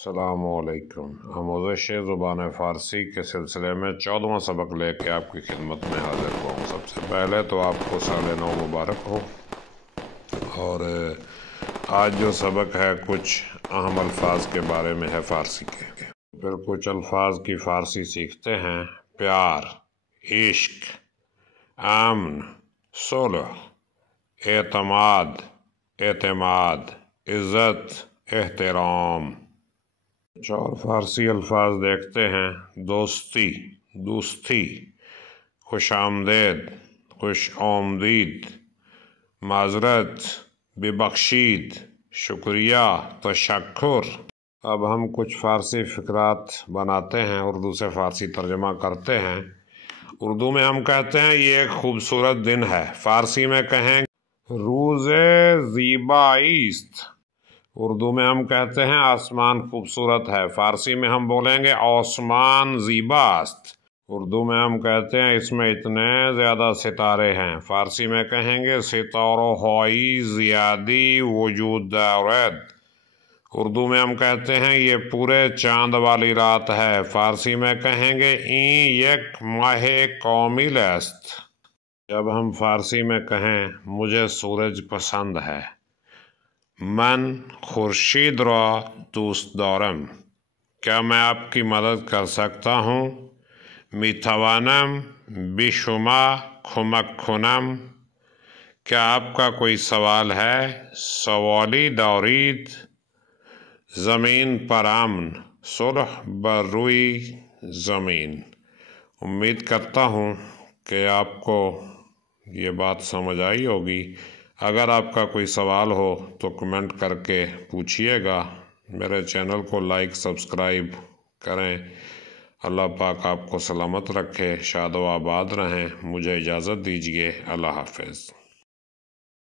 السلام علیکم۔ آموزش زبان فارسی کے سلسلے میں 14واں سبق لے کے آپ کی خدمت میں حاضر ہوا ہوں۔ سب سے پہلے تو آپ کو سال نو مبارک ہو، اور آج جو سبق ہے کچھ اہم الفاظ کے بارے میں ہے فارسی کے۔ پھر کچھ الفاظ کی فارسی سیکھتے ہیں۔ پیار، عشق، امن، صلح، اعتماد، اعتماد، عزت، احترام۔ اور فارسی الفاظ دیکھتے ہیں۔ دوستی، دوستی، خوش آمدید، خوش آمدید، معذرت، ببخشید، شکریہ، تشکر۔ اب ہم کچھ فارسی فقرات بناتے ہیں، اردو سے فارسی ترجمہ کرتے ہیں۔ اردو میں ہم کہتے ہیں یہ ایک خوبصورت دن ہے، فارسی میں کہیں روز زیبایی است۔ اردو میں ہم کہتے ہیں آسمان خوبصورت ہے، فارسی میں ہم بولیں گے آسمان زیبا است۔ اردو میں ہم کہتے ہیں اس میں اتنے زیادہ ستارے ہیں، فارسی میں کہیں گے ستاروں ہائی زیادی وجود دارد۔ اردو میں ہم کہتے ہیں یہ پورے چاند والی رات ہے، فارسی میں کہیں گے این یک ماہ کامل است۔ جب ہم فارسی میں کہیں مجھے سورج پسند ہے، من خورشید را دوست دارم، کیا میں آپ کی مدد کر سکتا ہوں؟ می توانم به شما کمک کنم، کیا آپ کا کوئی سوال ہے؟ سوالی دارید؟ زمین پر امن، صلح بر روی زمین۔ امید کرتا ہوں کہ آپ کو یہ بات سمجھ آئی ہوگی۔ اگر آپ کا کوئی سوال ہو تو کمنٹ کر کے پوچھیے گا۔ میرے چینل کو لائک سبسکرائب کریں۔ اللہ پاک آپ کو سلامت رکھے، شاد و آباد رہیں۔ مجھے اجازت دیجیے، اللہ حافظ۔